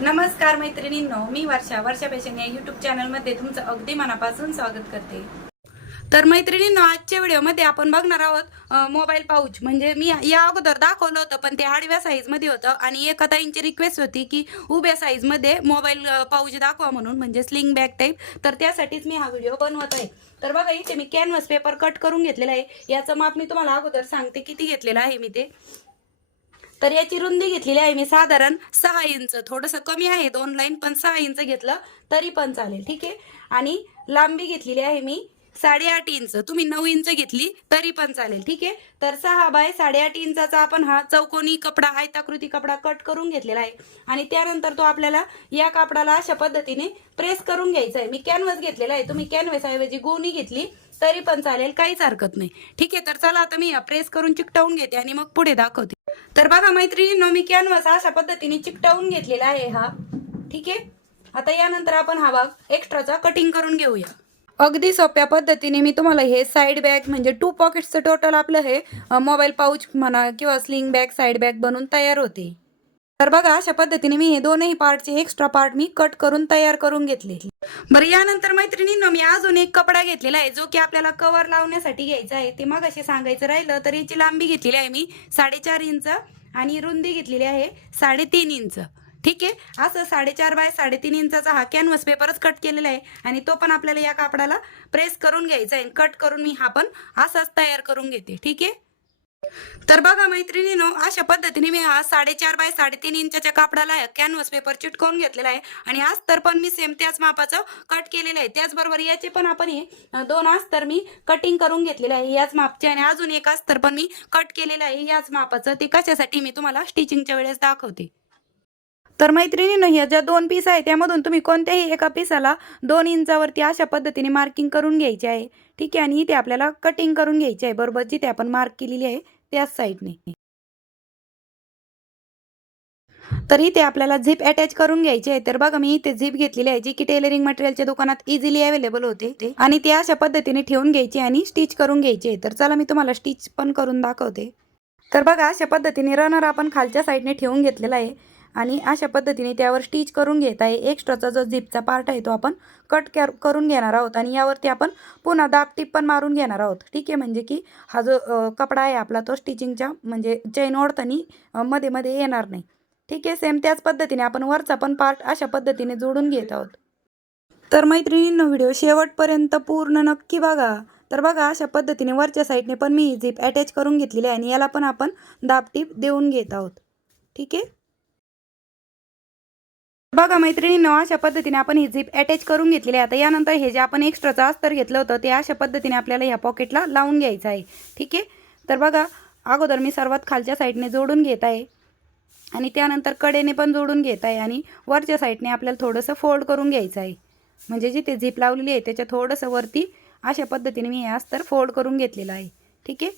नमस्कार मैत्रिणींनो मी वर्षा वर्षा पेशन या युट्यूब चॅनलमध्ये तुमचं अगदी मनापासून स्वागत करते. तर मैत्रिणींनो आजच्या व्हिडिओमध्ये आपण बघणार आहोत मोबाईल पाऊच म्हणजे मी या अगोदर दाखवलं होतं पण ते आडव्या साईजमध्ये होतं आणि एका ताईंची रिक्वेस्ट होती की उभ्या साईजमध्ये मोबाईल पाऊच दाखवा म्हणून म्हणजे स्लिंग बॅग टाईप तर त्यासाठीच मी हा व्हिडिओ बनवत आहे. तर बघा इथे मी कॅनव्हस पेपर कट करून घेतलेला आहे. याचं माप मी तुम्हाला अगोदर सांगते किती घेतलेलं आहे मी ते. तर याची रुंदी घेतलेली आहे मी साधारण सहा इंच. थोडंसं कमी आहे दोन लाईन पण सहा इंच घेतलं तरी पण चालेल ठीक आहे? आणि लांबी घेतलेली आहे मी साडेआठ इंच. तुम्ही नऊ इंच घेतली तरी पण चालेल ठीक आहे? तर सहा बाय साडेआठ इंचाचा आपण हा चौकोनी कपडा आयताकृती कपडा कट करून घेतलेला आहे. आणि त्यानंतर तो आपल्याला या कापडाला अशा पद्धतीने प्रेस करून घ्यायचा आहे. मी कॅनव्हस घेतलेला आहे. तुम्ही कॅनव्हस ऐवजी गोणी घेतली. तरी पण चालेल काहीच हरकत नाही. ठीक आहे तर चला आता मी प्रेस करून चिकटवून घेते आणि मग पुढे दाखवते. तर बघा मैत्रिणींनो मी कॅनव्हास अशा पद्धतीने चिकटवून घेतलेला आहे हा. ठीक आहे? आता यानंतर आपण हा भाग एक्स्ट्राचा कटिंग करून घेऊया. अगदी सोप्या पद्धतीने मी तुम्हाला हे साईड बॅग म्हणजे टू पॉकेट्सचं टोटल आपलं हे मोबाईल पाऊच म्हणा किंवा स्लिंग बॅग साईड बॅग बनून तयार होते. तर बघा अशा पद्धतीने मी हे दोनही पार्टचे एक्स्ट्रा पार्ट मी कट करून तयार करून घेतले. बरं यानंतर मैत्रिणींनो मी अजून एक कपडा घेतलेला आहे जो की आपल्याला कवर लावण्यासाठी घ्यायचा आहे. ते मग असे सांगायचं राहिलं तर याची लांबी घेतलेली आहे मी साडेचार इंच आणि रुंदी घेतलेली आहे साडेतीन इंच. ठीक आहे? असं साडेचार बाय साडेतीन इंचाचा हा कॅनव्हस पेपरच कट केलेला आहे आणि तो पण आपल्याला या कापडाला प्रेस करून घ्यायचा आहे कट करून मी हा पण असाच तयार करून घेते. ठीक आहे? तर बघा मैत्रिणीनो अशा पद्धतीने मी हा साडेचार बाय साडेतीन इंचाच्या कापडाला कॅनव्हस पेपर चिटकवून घेतलेला आहे. आणि अस्तर पण मी सेम त्याच मापाचं कट केलेलं आहे. त्याचबरोबर याचे पण आपण हे दोन अस्तर मी कटिंग करून घेतलेले आहे याच मापचे. आणि अजून एक अस्तर पण मी कट केलेलं आहे याच मापाचं. ते कशासाठी मी तुम्हाला स्टिचिंगच्या वेळेस दाखवते. तर मैत्रिणीनं ह्या ज्या दोन पीस आहे त्यामधून तुम्ही कोणत्याही एका पिसाला दोन इंचावरती अशा पद्धतीने मार्किंग करून घ्यायची आहे. ठीक आहे? आणि इथे आपल्याला कटिंग करून घ्यायची आहे. बरोबर? जिथे आपण मार्क केलेली आहे त्याच साईडने. तर इथे आपल्याला झिप अटॅच करून घ्यायची आहे तर बघा मी इथे झिप घेतलेली आहे जी की टेलरिंग मटेरियलच्या दुकानात इझिली अवेलेबल होते. ते आणि ते अशा पद्धतीने ठेवून घ्यायची आणि स्टिच करून घ्यायची आहे तर चला मी तुम्हाला स्टिच पण करून दाखवते. तर बघा अशा पद्धतीने रनर आपण खालच्या साईडने ठेवून घेतलेला आहे. आणि अशा पद्धतीने त्यावर स्टिच करून घेत आहे. एक्स्ट्राचा जो झिपचा पार्ट आहे तो आपण कट करून घेणार आहोत आणि यावरती आपण पुन्हा दाब टिप पण मारून घेणार आहोत. ठीक आहे म्हणजे की हा जो कपडा आहे आपला तो स्टिचिंगच्या म्हणजे चैन ओढताना मध्ये मध्ये येणार नाही. ठीक आहे सेम त्याच पद्धतीने आपण वरचा पण पार्ट अशा पद्धतीने जोडून घेत आहोत. तर मैत्रिणींनो व्हिडिओ शेवटपर्यंत पूर्ण नक्की बघा. तर बघा अशा पद्धतीने वरच्या साईडने पण मी झिप अटॅच करून घेतलेली आहे आणि याला पण आपण दाबटीप देऊन घेत आहोत. ठीक आहे? बघा मैत्रिणींनो अशा पद्धतीने आपण ही झिप अटॅच करून घेतलेली आहे. आता यानंतर हे जे आपण एक्स्ट्राचं अस्तर घेतलं होतं ते अशा पद्धतीने आपल्याला ह्या पॉकेटला लावून घ्यायचं आहे. ठीक आहे? तर बघा अगोदर मी सर्वात खालच्या साईडने जोडून घेत आहे. आणि त्यानंतर कडेने पण जोडून घेत आहे. आणि वरच्या साईडने आपल्याला थोडंसं फोल्ड करून घ्यायचं आहे. म्हणजे जिथे झिप लावलेली आहे त्याच्या थोडंसं वरती अशा पद्धतीने मी हे अस्तर फोल्ड करून घेतलेलं आहे. ठीक आहे?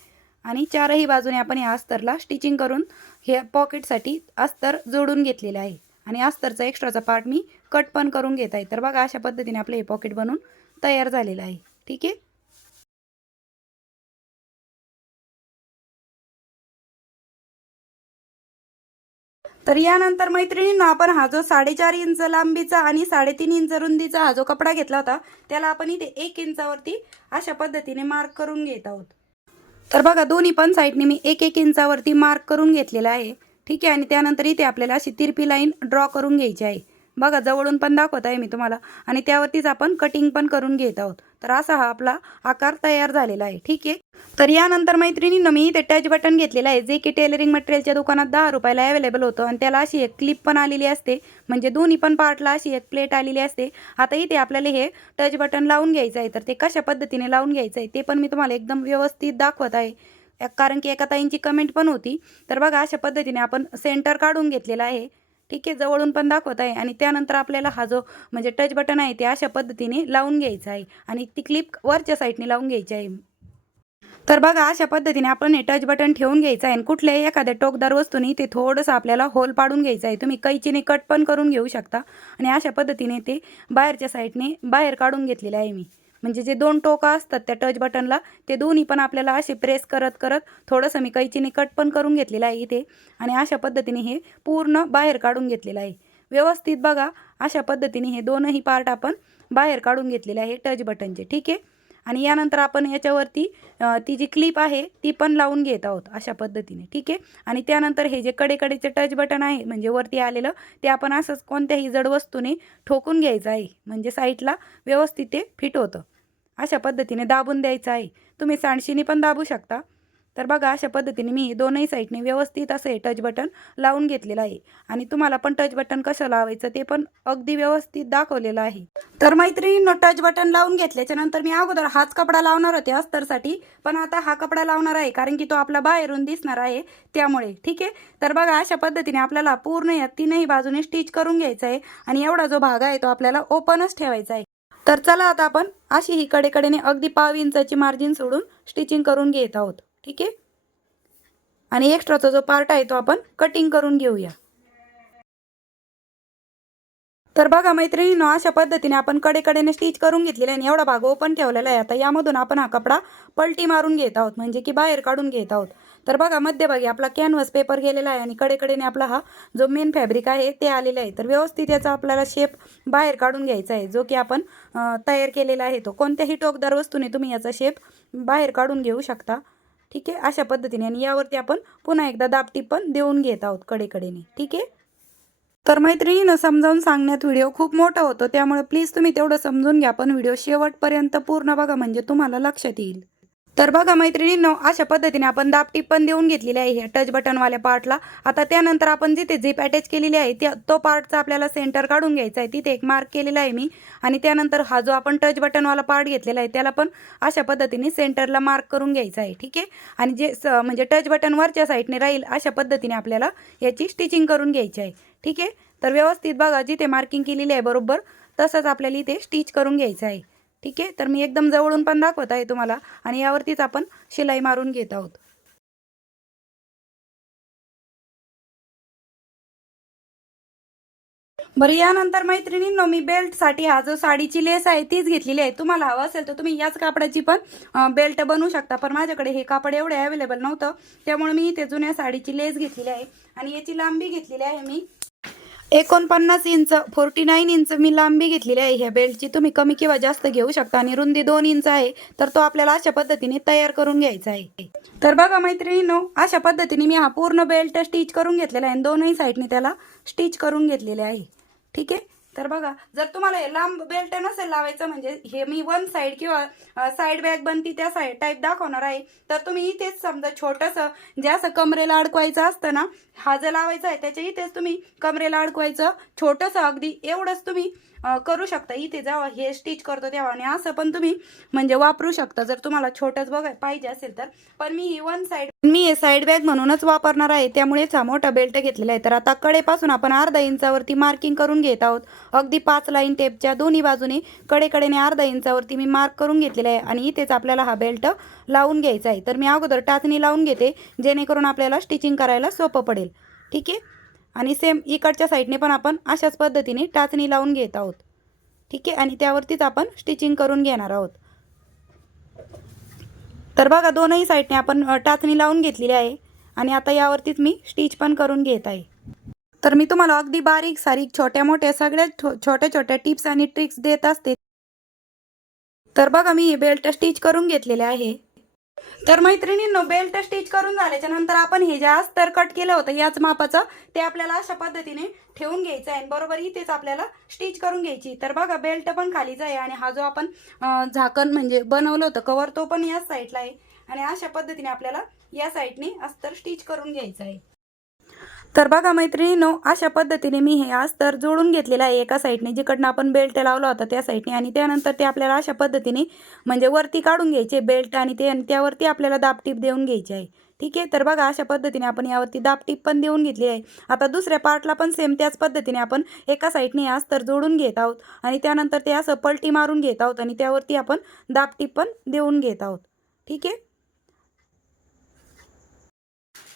आणि चारही बाजूने आपण या अस्तरला स्टिचिंग करून हे पॉकेटसाठी अस्तर जोडून घेतलेलं आहे. आणि अस्तरचा एक्स्ट्राचा पार्ट मी कट पण करून घेत आहे. तर बघा अशा पद्धतीने आपलं हे पॉकेट बनून तयार झालेलं आहे. ठीक आहे? तर यानंतर मैत्रिणींना आपण हा जो साडेचार इंच लांबीचा आणि साडेतीन इंच रुंदीचा हा जो कपडा घेतला होता त्याला आपण इथे एक इंचावरती अशा पद्धतीने मार्क करून घेत आहोत. तर बघा दोन्ही पण साईडने मी एक एक इंचावरती मार्क करून घेतलेला आहे. ठीक आहे आणि त्यानंतर इथे आपल्याला अशी तिरपी लाईन ड्रॉ करून घ्यायची आहे. बघा जवळून पण दाखवत आहे मी तुम्हाला. आणि त्यावरतीच आपण कटिंग पण करून घेत आहोत. तर असा हा आपला आकार तयार झालेला आहे. ठीक आहे? तर यानंतर मैत्रिणींनो मी इथे टच बटन घेतलेलं आहे. जे की टेलरिंग मटेरियलच्या दुकानात दहा रुपयाला अवेलेबल होतं. आणि त्याला अशी एक क्लिप पण आलेली असते. म्हणजे दोन्ही पण पार्टला अशी एक प्लेट आलेली असते. आता इथे आपल्याला हे टच बटन लावून घ्यायचं आहे. तर ते कशा पद्धतीने लावून घ्यायचं आहे ते पण मी तुम्हाला एकदम व्यवस्थित दाखवत आहे. कारण की एका ताईंची कमेंट पण होती. तर बघा अशा पद्धतीने आपण सेंटर काढून घेतलेला आहे. ठीक आहे जवळून पण दाखवत आहे. आणि त्यानंतर आपल्याला हा जो म्हणजे टच बटन आहे ते अशा पद्धतीने लावून घ्यायचं आहे. आणि ती क्लिप वरच्या साईडने लावून घ्यायची आहे. तर बघा अशा पद्धतीने आपण हे टच बटन ठेवून घ्यायचं आहे. आणि कुठल्याही एखाद्या टोकदार वस्तूनी ते थोडंसं आपल्याला होल पाडून घ्यायचं आहे. तुम्ही कैचीने कट पण करून घेऊ शकता. आणि अशा पद्धतीने ते बाहेरच्या साईडने बाहेर काढून घेतलेलं आहे मी. म्हणजे जे दोन टोका असतात त्या टच बटनला ते दोन्ही पण आपल्याला असे प्रेस करत करत थोडंसं मी कैचीने कट पण करून घेतलेलं आहे इथे. आणि अशा पद्धतीने हे पूर्ण बाहेर काढून घेतलेलं आहे. व्यवस्थित बघा अशा पद्धतीने हे दोनही पार्ट आपण बाहेर काढून घेतलेले आहे टच बटनचे ठीक आहे? आणि यानंतर आपण याच्यावरती ती जी क्लिप आहे ती पण लावून घेत आहोत अशा पद्धतीने ठीक आहे? आणि त्यानंतर हे जे कडेकडेचे टच बटन आहे म्हणजे वरती आलेलं ते आपण असंच कोणत्याही जड वस्तूने ठोकून घ्यायचं आहे. म्हणजे साईडला व्यवस्थित ते फिट होतं. अशा पद्धतीने दाबून द्यायचं आहे. तुम्ही सांडशीने पण दाबू शकता. तर बघा अशा पद्धतीने मी दोनही साईडने व्यवस्थित असं टच बटन लावून घेतलेलं आहे. आणि तुम्हाला पण टच बटन कसं लावायचं ते पण अगदी व्यवस्थित दाखवलेलं आहे. तर मैत्रिणींनो टच बटन लावून घेतल्याच्या नंतर मी अगोदर हाच कपडा लावणार होते अस्तरसाठी. पण आता हा कपडा लावणार आहे कारण की तो आपला बाहेरून दिसणार आहे त्यामुळे. ठीक आहे? तर बघा अशा पद्धतीने आपल्याला पूर्ण या तीनही बाजूने स्टिच करून घ्यायचं आहे. आणि एवढा जो भाग आहे तो आपल्याला ओपनच ठेवायचा आहे. तर चला आता आपण अशी ही कडेकडेने अगदी पाव इंचाची मार्जिन सोडून स्टिचिंग करून घेत आहोत. ठीक आहे? आणि एक्स्ट्राचा जो पार्ट आहे तो आपण कटिंग करून घेऊया. तर बघा मैत्रिणीनं अशा पद्धतीने आपण कडेकडेने स्टिच करून घेतलेले आहे आणि एवढा भाग ओपन ठेवलेला आहे. आता यामधून आपण हा कपडा पलटी मारून घेत आहोत म्हणजे की बाहेर काढून घेत आहोत. तर बघा मध्यभागी आपला कॅनव्हस पेपर गेलेला आहे आणि कडेकडेने आपला हा जो मेन फॅब्रिक आहे ते आलेलं आहे. तर व्यवस्थित याचा आपल्याला शेप बाहेर काढून घ्यायचा आहे जो की आपण तयार केलेला आहे तो. कोणत्याही टोकदार वस्तूने तुम्ही याचा शेप बाहेर काढून घेऊ शकता. ठीक आहे? अशा पद्धतीने. आणि यावरती आपण पुन्हा एकदा दापटी पण देऊन घेत आहोत कडेकडेने. ठीक आहे? तर मैत्रिणीनं समजावून सांगण्यात व्हिडिओ खूप मोठा होतो. त्यामुळे प्लीज तुम्ही तेवढं समजून घ्या. पण व्हिडिओ शेवटपर्यंत पूर्ण बघा. म्हणजे तुम्हाला लक्षात येईल. तर बघा मैत्रिणींनो अशा पद्धतीने आपण दाबटी पण देऊन घेतलेली आहे. ह्या टच बटनवाल्या पार्टला आता त्यानंतर आपण जिथे झिप अटॅच केलेली आहे त्या तो पार्टचा आपल्याला सेंटर काढून घ्यायचा आहे. तिथे एक मार्क केलेला आहे मी. आणि त्यानंतर हा जो आपण टच बटनवाला पार्ट घेतलेला आहे त्याला पण अशा पद्धतीने सेंटरला मार्क करून घ्यायचा आहे. ठीक आहे? आणि जे स म्हणजे टच बटन वरच्या साईडने राहील अशा पद्धतीने आपल्याला याची स्टिचिंग करून घ्यायची आहे. ठीक आहे? तर व्यवस्थित बघा जिथे मार्किंग केलेली आहे बरोबर तसंच आपल्याला इथे स्टिच करून घ्यायचं आहे. ठीक आहे? तर मी एकदम जवळून पण दाखवत आहे तुम्हाला आणि यावरतीच आपण शिलाई मारून घेत आहोत. बरं यानंतर मैत्रिणींनो मी बेल्टसाठी हा जो साडीची लेस आहे तीच घेतलेली आहे. तुम्हाला हवं असेल तर तुम्ही याच कापडाची पण बेल्ट बनवू शकता. पण माझ्याकडे हे कापड एवढे अवेलेबल नव्हतं. त्यामुळे मी इथे जुन्या साडीची लेस घेतलेली आहे आणि याची लांबी घेतलेली आहे मी. एकोणपन्नास इंच फोर्टी नाईन इंच मी लांबी घेतलेली आहे ह्या बेल्टची तुम्ही कमी किंवा जास्त घेऊ शकता आणि रुंदी दोन इंच आहे तर तो आपल्याला अशा पद्धतीने तयार करून घ्यायचा आहे. तर बघा मैत्रिणीनो अशा पद्धतीने मी हा पूर्ण बेल्ट स्टिच करून घेतलेला आहे आणि दोनही साईडने त्याला स्टिच करून घेतलेले आहे. ठीक आहे? तर बघा जर तुम्हाला हे लांब बेल्ट नसेल लावायचं म्हणजे हे मी वन साईड किंवा साईड बॅग बनती त्या साईड टाईप दाखवणार आहे. तर तुम्ही इथेच समजा छोटंसं जे असं कमरेला अडकवायचं असतं ना हा जर लावायचा आहे त्याच्या इथेच तुम्ही कमरेला अडकवायचं. छोटंसं अगदी एवढंच तुम्ही करू शकता. इथे जेव्हा हे स्टिच करतो तेव्हा आणि असं पण तुम्ही म्हणजे वापरू शकता. जर तुम्हाला छोटंच बघाय पाहिजे असेल तर. पण मी ही वन साईड मी हे साईड बॅग म्हणूनच वापरणार आहे. त्यामुळेच हा मोठा बेल्ट घेतलेला आहे. तर आता कडेपासून आपण अर्धा इंचावरती मार्किंग करून घेत आहोत. अगदी पाच लाईन टेपच्या दोन्ही बाजूने कडेकडेने अर्धा इंचावरती मी मार्क करून घेतलेला आहे. आणि इथेच आपल्याला हा बेल्ट लावून घ्यायचा आहे. तर मी अगोदर टाचणी लावून घेते जेणेकरून आपल्याला स्टिचिंग करायला सोपं पडेल. ठीक आहे? आणि सेम इकडच्या साईडने पण आपण अशाच पद्धतीने टाचणी लावून घेत आहोत. ठीक आहे? आणि त्यावरतीच आपण स्टिचिंग करून घेणार आहोत. तर बघा दोनही साईडने आपण टाचणी लावून घेतलेली आहे. आणि आता यावरतीच मी स्टिच पण करून घेत आहे. तर मी तुम्हाला अगदी बारीक सारीक छोट्या मोठ्या सगळ्या छोट्या छोट्या टिप्स आणि ट्रिक्स देत असते. तर बघा मी बेल्ट स्टिच करून घेतलेले आहे. तर मैत्रिणींनो बेल्ट स्टिच करून झाल्याच्यानंतर आपण हे जे अस्तर कट केलं होतं याच मापाचं ते आपल्याला अशा पद्धतीने ठेवून घ्यायचं आहे. आणि बरोबर इथेच आपल्याला स्टिच करून घ्यायची. तर बघा बेल्ट पण खालीच आहे आणि हा जो आपण झाकण म्हणजे बनवलं होतं कवर तो पण याच साईडला आहे. आणि अशा पद्धतीने आपल्याला या साईडने अस्तर स्टिच करून घ्यायचं आहे. तर बघा मैत्रिणीनो अशा पद्धतीने मी हे अस्तर जोडून घेतलेलं आहे एका साईडने जिकडनं आपण बेल्ट लावला होता त्या साईडने आणि त्यानंतर ते आपल्याला अशा पद्धतीने म्हणजे वरती काढून घ्यायचे बेल्ट आणि ते आणि त्यावरती आपल्याला दाबटीप देऊन घ्यायची आहे. ठीक आहे? तर बघा अशा पद्धतीने आपण यावरती दाबटीप पण देऊन घेतली आहे. आता दुसऱ्या पार्टला पण सेम त्याच पद्धतीने आपण एका साईडने आज अस्तर जोडून घेत आहोत आणि त्यानंतर ते असं पलटी मारून घेत आहोत आणि त्यावरती आपण दाबटीप पण देऊन घेत आहोत. ठीक आहे?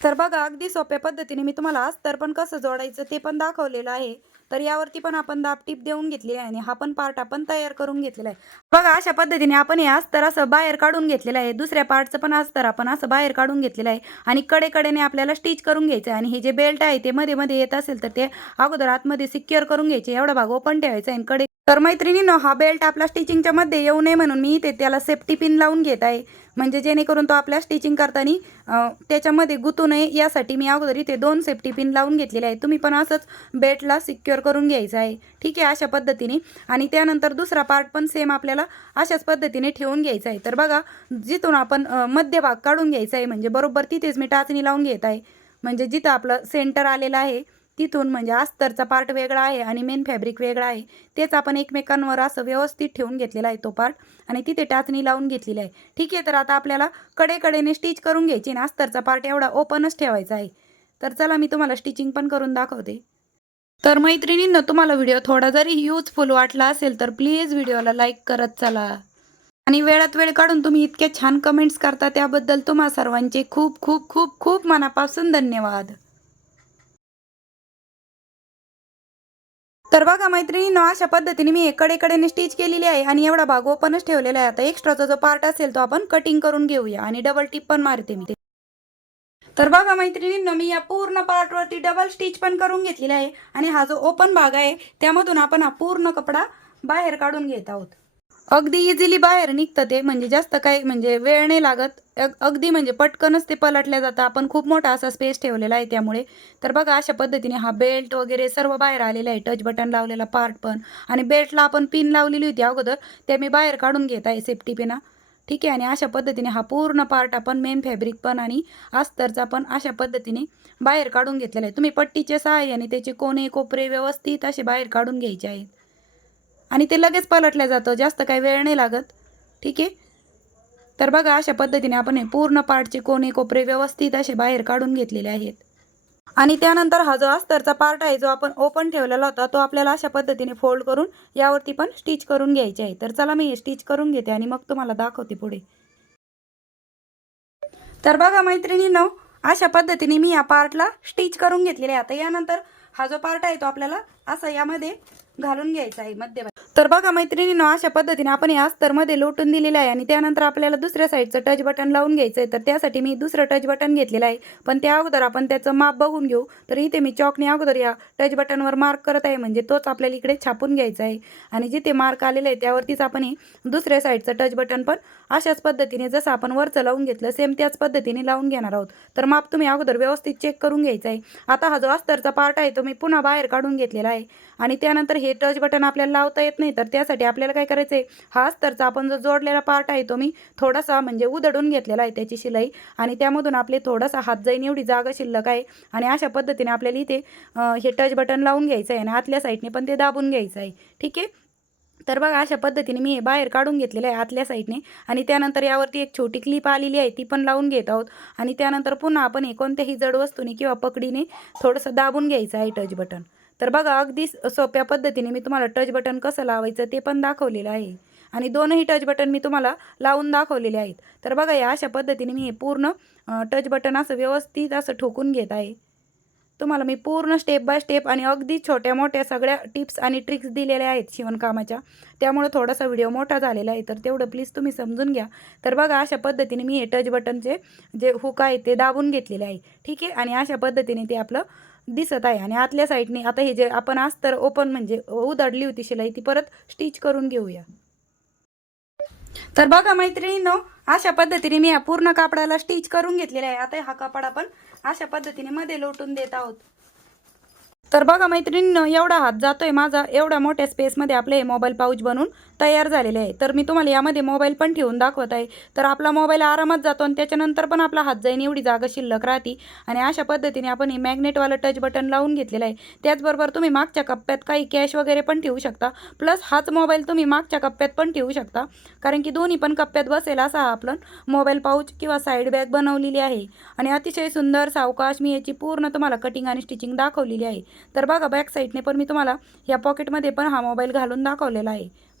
तर बघा अगदी सोप्या पद्धतीने मी तुम्हाला अस्तर पण कसं जोडायचं ते पण दाखवलेलं आहे. तर यावरती पण आपण दाब टीप देऊन घेतलेली आहे आणि हा पण पार्ट आपण तयार करून घेतलेला आहे. बघा अशा पद्धतीने आपण हे अस्तर असं बाहेर काढून घेतलेलं आहे. दुसऱ्या पार्टचं पण अस्तर आपण असं बाहेर काढून घेतलेलं आहे आणि कडेकडेने आपल्याला स्टिच करून घ्यायचं आहे आणि हे जे बेल्ट आहे ते मध्ये मध्ये येत असेल तर ते अगोदर आतमध्ये सिक्युअर करून घ्यायचे. एवढा भाग ओपन ठेवायचा आहे आणि कडे तर मैत्रिणीनं हा बेल्ट आपला स्टिचिंगच्या मध्ये येऊ नये म्हणून मी इथे त्याला सेफ्टी पिन लावून घेत आहे. म्हणजे जेणेकरून तो आपल्या स्टिचिंग करताना त्याच्यामध्ये गुतू नये यासाठी मी अगोदर इथे दोन सेफ्टी पिन लावून घेतलेले आहे तुम्ही पण असंच बेल्टला सिक्युअर करून घ्यायचं आहे. ठीक आहे अशा पद्धतीने. आणि त्यानंतर दुसरा पार्ट पण सेम आपल्याला अशाच पद्धतीने ठेवून घ्यायचा आहे. तर बघा जिथून आपण मध्यभाग काढून घ्यायचा आहे म्हणजे बरोबर तिथेच मी टाचणी लावून घेत आहे. म्हणजे जिथं आपलं सेंटर आलेलं आहे तिथून म्हणजे अस्तरचा पार्ट वेगळा आहे आणि मेन फॅब्रिक वेगळा आहे. तेच आपण एकमेकांवर असं व्यवस्थित ठेवून घेतलेला आहे तो पार्ट आणि तिथे टाचणी लावून घेतलेली आहे. ठीक आहे तर आता आपल्याला कडेकडेने स्टिच करून घ्यायची आणि अस्तरचा पार्ट एवढा ओपनच ठेवायचा आहे. तर चला मी तुम्हाला स्टिचिंग पण करून दाखवते. तर मैत्रिणींना तुम्हाला व्हिडिओ थोडा जरी युजफुल वाटला असेल तर प्लीज व्हिडिओला लाईक करत चला. आणि वेळात वेळ काढून तुम्ही इतके छान कमेंट्स करता त्याबद्दल तुम्हा सर्वांचे खूप खूप खूप खूप मनापासून धन्यवाद. तर बघा मैत्रिणींनो अशा पद्धतीने मी कडेकडेने स्टिच केलेली आहे आणि एवढा भाग ओपनच ठेवलेला आहे. आता एक्स्ट्राचा जो पार्ट असेल तो आपण कटिंग करून घेऊया आणि डबल टिप पण मारते मी. ते तर बघा मैत्रिणींनो मी या पूर्ण पार्टवरती डबल स्टिच पण करून घेतलेला आहे आणि हा जो ओपन भाग आहे त्यामधून आपण हा पूर्ण कपडा बाहेर काढून घेत आहोत. अगदी इझिली बाहेर निघतं ते. म्हणजे जास्त काही म्हणजे वेळ नाही लागत. अग- अगदी म्हणजे पटकनच ते पलटल्या जातं. आपण खूप मोठा असा स्पेस ठेवलेला आहे त्यामुळे. तर बघा अशा पद्धतीने हा बेल्ट वगैरे सर्व बाहेर आलेला आहे. टच बटन लावलेला पार्ट पण. आणि बेल्टला आपण पिन लावलेली होती अगोदर. ते मी बाहेर काढून घेत आहे सेफ्टी पिना ठीक आहे? आणि अशा पद्धतीने हा पूर्ण पार्ट आपण मेन फॅब्रिक पण आणि अस्तरचा पण अशा पद्धतीने बाहेर काढून घेतलेला आहे. तुम्ही पट्टीच्या सहाय्याने त्याचे कोणे कोपरे व्यवस्थित असे बाहेर काढून घ्यायचे आहेत. आणि ते लगेच पलटलं जातं जास्त काही वेळ नाही लागत. ठीक आहे? तर बघा अशा पद्धतीने आपण हे पूर्ण पार्टचे कोणे कोपरे व्यवस्थित असे बाहेर काढून घेतलेले आहेत. आणि त्यानंतर हा जो अस्तरचा पार्ट आहे जो आपण ओपन ठेवलेला होता तो आपल्याला अशा पद्धतीने फोल्ड करून यावरती पण स्टिच करून घ्यायचे आहे. तर चला मी हे स्टिच करून घेते आणि मग तुम्हाला दाखवते पुढे. तर बघा मैत्रिणींनो अशा पद्धतीने मी या पार्टला स्टिच करून घेतलेले आहे. आता यानंतर हा जो पार्ट आहे तो आपल्याला असा यामध्ये घालून घ्यायचा आहे मध्यभागी. तर बघा मैत्रिणींनो अशा पद्धतीने आपण या अस्तरमध्ये लोटून दिलेलं आहे आणि त्यानंतर आपल्याला दुसऱ्या साईडचं टच बटन लावून घ्यायचं आहे तर त्यासाठी मी दुसरं टच बटन घेतलेलं आहे. पण त्या अगोदर आपण त्याचं माप बघून घेऊ. तर इथे मी चॉकने अगोदर या टच बटनवर मार्क करत आहे. म्हणजे तोच आपल्याला इकडे छापून घ्यायचा आहे. आणि जिथे मार्क आलेलं आहे त्यावरतीच आपण हे दुसऱ्या साईडचं टच बटन पण अशाच पद्धतीने जसं आपण वरचं लावून घेतलं सेम त्याच पद्धतीने लावून घेणार आहोत. तर माप तुम्ही अगोदर व्यवस्थित चेक करून घ्यायचं आहे. आता हा जो अस्तरचा पार्ट आहे तो मी पुन्हा बाहेर काढून घेतलेला आहे. आणि त्यानंतर हे टच बटन आपल्याला लावता येत नाही तर त्यासाठी आपल्याला काय करायचं आहे हा अस्तरचा आपण जो जोडलेला पार्ट आहे तो मी थोडासा म्हणजे उधडून घेतलेला आहे त्याची शिलाई. आणि त्यामधून आपले थोडासा हात जाईन एवढी जागा शिल्लक आहे. आणि अशा पद्धतीने आपल्याला इथे हे टच बटन लावून घ्यायचं आहे आणि आतल्या साईडने पण ते दाबून घ्यायचं आहे ठीक आहे? तर बघा अशा पद्धतीने मी हे बाहेर काढून घेतलेलं आहे आतल्या साईडने आणि त्यानंतर यावरती एक छोटी क्लिप आलेली आहे ती पण लावून घेत आहोत. आणि त्यानंतर पुन्हा आपण हे कोणत्याही जड वस्तूने किंवा पकडीने थोडंसं दाबून घ्यायचं आहे टच बटन तर बघा अगदी सोप्या पद्धतीने मी तुम्हाला टच बटन कसं लावायचं ते पण दाखवलेलं आहे. आणि दोनही टच बटन मी तुम्हाला लावून दाखवलेले आहेत. तर बघा या अशा पद्धतीने मी हे पूर्ण टच बटन असं व्यवस्थित असं ठोकून घेत आहे. तुम्हाला मी पूर्ण स्टेप बाय स्टेप आणि अगदी छोट्या मोठ्या सगळ्या टिप्स आणि ट्रिक्स दिलेल्या आहेत शिवणकामाच्या. त्यामुळे थोडासा व्हिडिओ मोठा झालेला आहे तर तेवढं प्लीज तुम्ही समजून घ्या. तर बघा अशा पद्धतीने मी हे टच बटनचे जे हुक आहे ते दाबून घेतलेले आहे. ठीक आहे? आणि अशा पद्धतीने ते आपलं दिसत आहे. आणि आतल्या साईडने आता हे जे आपण अस्तर ओपन म्हणजे उधडली होती शिलाई ती परत स्टिच करून घेऊया. तर बघा मैत्रिणींनो अशा पद्धतीने मी या पूर्ण कापडाला स्टिच करून घेतलेला आहे. आता हा कापड आपण अशा पद्धतीने मध्ये लोटून देत आहोत. तर बघा मैत्रिणींनो एवढा हात जातोय माझा. एवढ्या मोठ्या स्पेसमध्ये आपले हे मोबाईल पाऊच बनून तयार झालेले आहे. तर मी तुम्हाला यामध्ये मोबाईल पण ठेवून दाखवत आहे. तर आपला मोबाईल आरामात जातो आणि त्याच्यानंतर पण आपला हात जाईन एवढी जागा शिल्लक राहते. आणि अशा पद्धतीने आपण हे मॅग्नेटवालं टच बटन लावून घेतलेलं आहे. त्याचबरोबर तुम्ही मागच्या कप्प्यात काही कॅश वगैरे पण ठेवू शकता. प्लस हाच मोबाईल तुम्ही मागच्या कप्प्यात पण ठेवू शकता. कारण की दोन्ही पण कप्प्यात बसेल असा हा मोबाईल पाऊच किंवा साईड बॅग बनवलेली आहे. आणि अतिशय सुंदर सावकाश मी याची पूर्ण तुम्हाला कटिंग आणि स्टिचिंग दाखवलेली आहे. तर बघा बॅक साईडने पण मी तुम्हाला या पॉकेटमध्ये पण हा मोबाईल घालून दाखवलेला आहे.